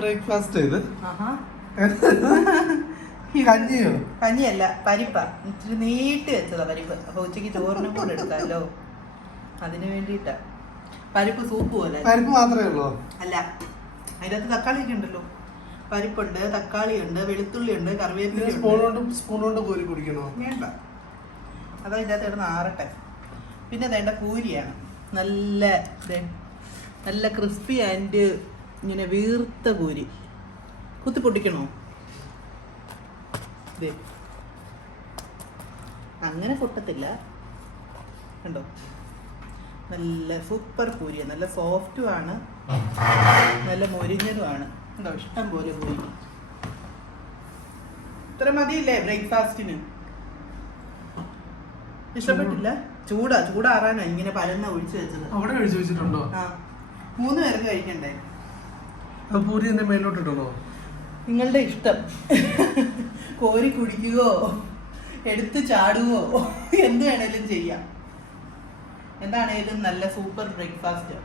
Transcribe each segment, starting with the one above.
Breakfast ഇത് ആഹാ കഞ്ഞിയോ? കഞ്ഞിയല്ല, പരിപ്പാ. ഇച്ചിരി നീട്ടി വെച്ചതാ പരിപ്പ്. അപ്പൊ ഉച്ചക്ക് ചോറിനും കൂടെ എടുക്കാമല്ലോ, അതിന് വേണ്ടിയിട്ടാ. പരിപ്പ് സൂപ്പ് പോലെ. പരിപ്പ് മാത്രമേ ഉള്ളൂ? അല്ല, അതിനകത്ത് തക്കാളി ഒക്കെ ഉണ്ടല്ലോ. പരിപ്പുണ്ട്, തക്കാളി ഉണ്ട്, വെളുത്തുള്ളി ഉണ്ട്, കറിവേപ്പില. സ്പൂൺ കൊണ്ട് കോരി കുടിക്കണോ? വേണ്ട, അതതിൻ്റെ അകത്ത് ഇടുന്ന ആറട്ടെ. പിന്നെ വേണ്ട പൂരിയാണ്, നല്ല നല്ല ക്രിസ്പി ആൻഡ് ഇങ്ങനെ വീർത്ത പൂരി. കുത്തി പൊട്ടിക്കണോ? ഇതേ അങ്ങനെ പൊട്ടത്തില്ല, കണ്ടോ? നല്ല സൂപ്പർ പൂരിയാണ്, നല്ല സോഫ്റ്റും ആണ്, നല്ല മൊരിഞ്ഞതുമാണ്. കണ്ടോ, ഇഷ്ടം പോലെ പൂരി. ഇത്ര മതിയില്ലേ ബ്രേക്ക്ഫാസ്റ്റിന്? ഇഷ്ടപ്പെട്ടില്ല? ചൂടാറാനാ ഇങ്ങനെ പരന്ന ഒഴിച്ചു വെച്ചത്. അവിടെ ഒഴിച്ചു വെച്ചിട്ടുണ്ടോ? ആ, 3 പേർക്ക് കഴിക്കണ്ടേ. പൂരി എന്നെ മേലോട്ട് ഇടണോ? നിങ്ങളുടെ ഇഷ്ടം. കോരി കുടിക്കുകയോ എടുത്ത് ചാടുകയോ എന്ത് വേണേലും ചെയ്യാം. എന്താണേലും നല്ല സൂപ്പർ ബ്രേക്ക്ഫാസ്റ്റ്.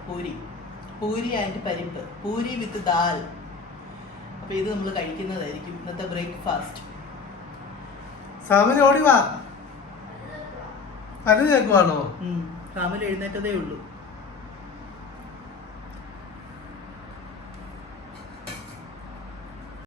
പൂരി ആൻഡ് പരിപ്പ്, പൂരി വിത്ത് ദാൽ. അപ്പൊ ഇത് നമ്മൾ കഴിക്കുന്നതായിരിക്കും ഇന്നത്തെ ബ്രേക്ക്ഫാസ്റ്റ്. സാമിന് ഓടി വാ. അത് കേൾക്കുവാണോ? രാവിലെ എഴുന്നേറ്റതേ ഉള്ളൂ.